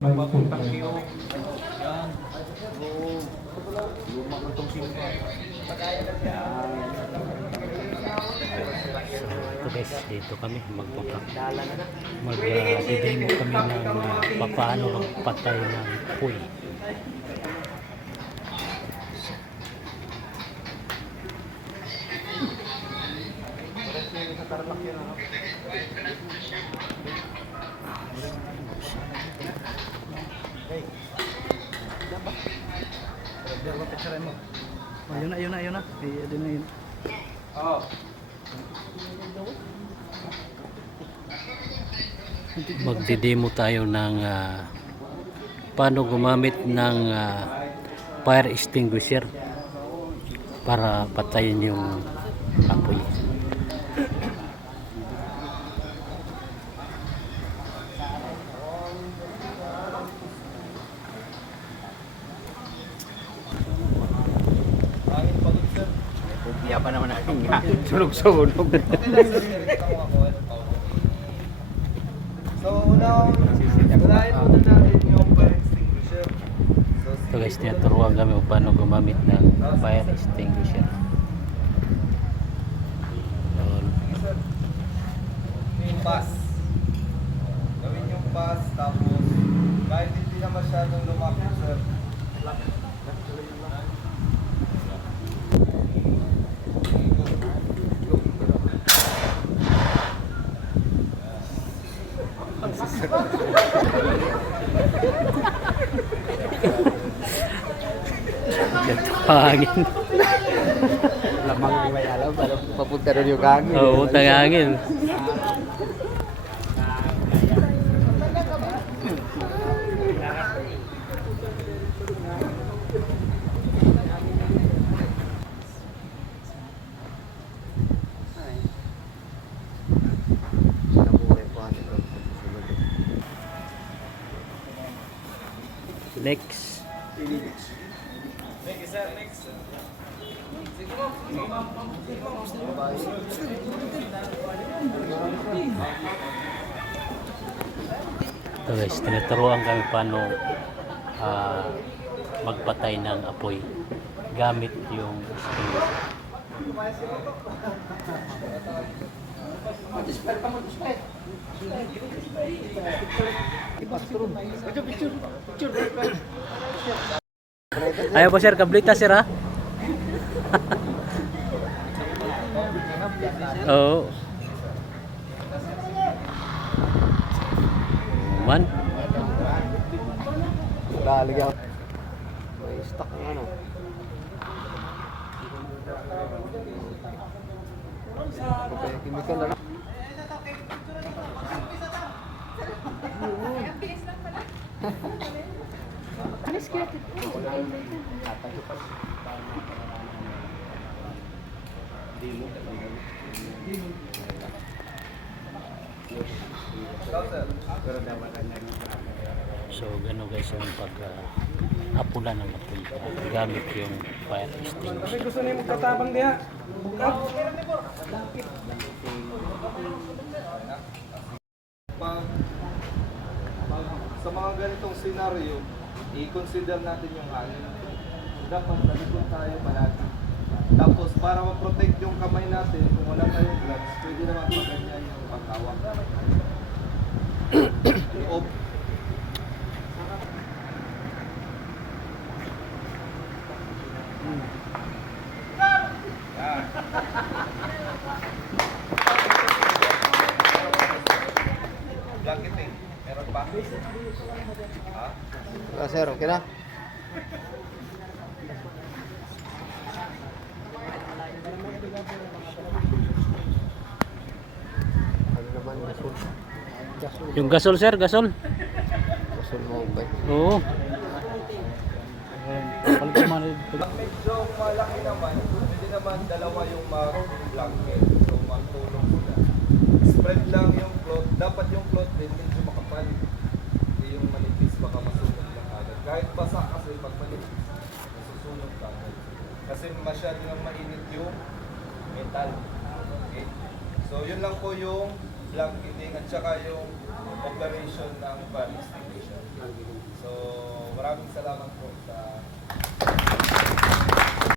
May Bagong food. tangkiyo. Yan. Oo. Luma ko itong simba. So guys, dito kami mag-demo kami ng paano magpatay ng puy. Ayun na. Ayun na yun. Oo. Magdidemo tayo ng paano gumamit ng fire extinguisher para patayin yung apoy. Pangit pagod sir. Kaya pa naman natin nga. Sunog-sunog. So, unahin muna natin yung fire extinguisher. So guys, tinuturuan kami kung paano gumamit ng fire extinguisher. Sir, yung pass. Gawin yung pass, tapos kahit hindi na masyadong lumapit sir. Ganito hangin. Lamang may alam. Alam papunta rin yung hangin. Oo, hangin. Next. Next sir, next. So guys, tinuturuan kami paano magpatay ng apoy gamit yung extinguisher. Ayaw po sir, kablita sir ha? Oo. Man. Lalagyan. May stock ng ano. Okay, chemical na lang. So gano guys yung pag-apula ng apoy gamit yung fire extinguisher. Gusto niyo magkatabang diha? Sa mga ganitong senaryo, i-consider natin yung hangin. Dapat nalikod tayo palagi. Tapos para ma-protect yung kamay natin, kung wala tayong gloves, pwede naman ganyan yung paghawak. Loob. Blanketing. Meron pa? Ha? Sir, okay na? Ano naman, gasol. Yung gasol sir, gasol. Gasol mo ba? Oo. Medyo malaki naman, pwede naman dalawa yung blanket. So magtulong sila. Spread lang yung cloth. Dapat yung cloth din medyo makapal. Hindi yung manipis, baka masunog lang agad. Kahit basa kasi pag manipis, masusunog ka agad. Kasi masyado nang mainit yung metal. Okay? So yun lang po yung blanketing at saka yung operation ng fire extinguisher. Maraming salamat po sa